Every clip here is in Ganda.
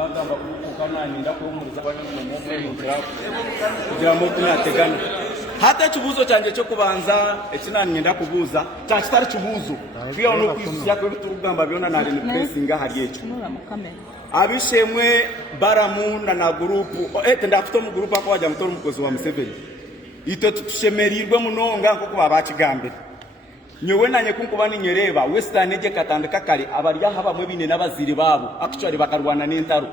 bagamba kukana ninda kuhumuriza kugira ngo tunategana hata kibuzo cyanjye cyo kubanza ekinani ngenda kubuza cyakitari kibuzo biyo no kwisya ko bitugamba biona nari ni pressinga hariye cyo abishemwe baramu na group ndafite mu group ako wajya mutora umukozi wa Museveni ito tushemerirwe munonga nko kuba bakigambira nyowe nanye kunkubani nyereba western eje katandika kali abarya haba mwe bine nabaziri babo actually bakarwana n'intaro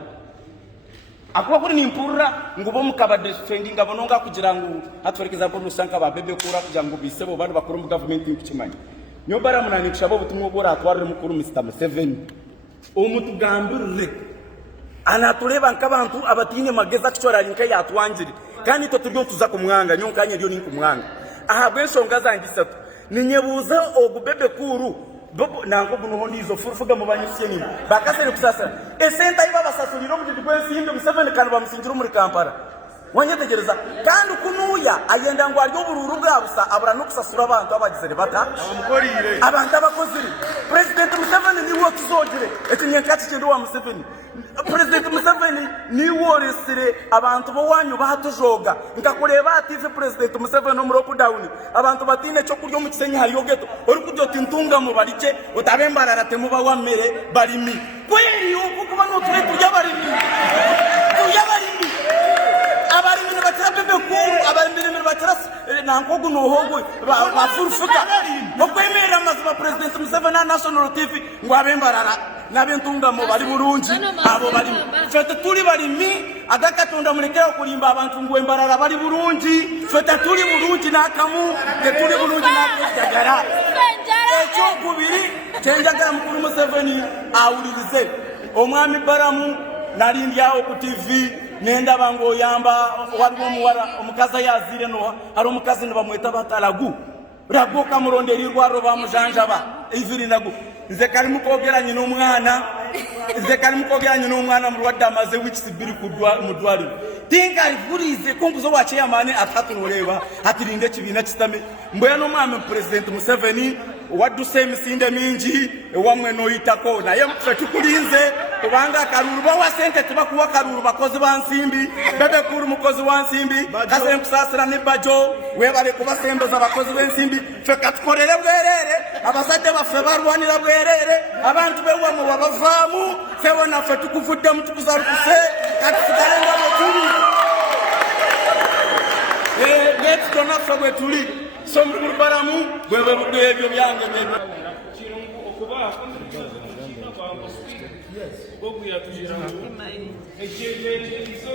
akuba kuri nimpurra ngubo mukaba defending abononga kugira ngo atwerekeza ko nusanka babebe kura kugira ngo bisebo bandi bakuru mu government y'ukimanya nyo baramunani kushabo butumwe bora atwarire mukuru Mr. Museveni omutugambirire anatuleba nkabantu abatinye mageza actually nke yatwanjiri kandi to turyo tuza kumwanga nyonkanye ryo ni kumwanga ahabwe songa zangisatu ninyebuza ogubebe kuru bobo nango buno ndizo furufuga mu banyusiye ni bakasere kusasa esenta iba basasuliro mu gitwensi hindo Museveni kandi bamusinjira muri Kampala wanyetegereza kandi kunuya agenda ngo aryo bururu bwabusa abura no kusasura abantu abagizere bata abantu abakoziri President Museveni ni wo tuzogire ekinyankati cyendo wa Museveni President Museveni ni wo resire abantu bo wanyu bahatujoga ngakureba ative President Museveni no muri lockdown abantu batine cyo kuryo mu kisenyi hariyo geto uri kujyo tintunga mu barike utabembara ratemu ba wamere barimi kweri uko kuba no turi kujya barimi abarimini batirabe kuru abarimini batiras nankogu no hongo bafurufuka bokwemera mazima President Museveni national TV ngo abembarara nabentunga mu bari burungi abo bari fete turi barimi agakatunda murekera kulimba abantu ngo embarara bari burungi fete turi burungi nakamu ke turi burungi nakagara echo kubiri chenjaga mukuru Museveni awulirize omwami baramu narindyawo ku TV nenda bango yamba waliwo muwara omukaza yazire no ari omukazi nibamweta batalagu rago kamuronderirwa ro bamujanjaba iviri nago nze kali mukogeranye n'umwana mu Rwanda amaze wikisibiri kudwa mudwari tinga ivurize kumbuzo wache yamane ataturureba hatirinde kibina kitame mboya no mwame President Museveni waduse misinde mingi wamwe no itako naye mfetukulinze kubanga karuru bawa sente tubakuwa karuru bakozi bansimbi bebe kuru mukozi wansimbi kaze mkusasira ne bajo webale kubasembeza bakozi bensimbi feka tukorere bwerere abasate bafe barwanira bwerere abantu bewa mu babavamu febona fetukuvudde mutukuzarukuse katufikalenga mutuli let's go na febwe tuli sombu baramu bwebe bwebyo byange bebe kirungu okuba bogu ya tujira ejeje izo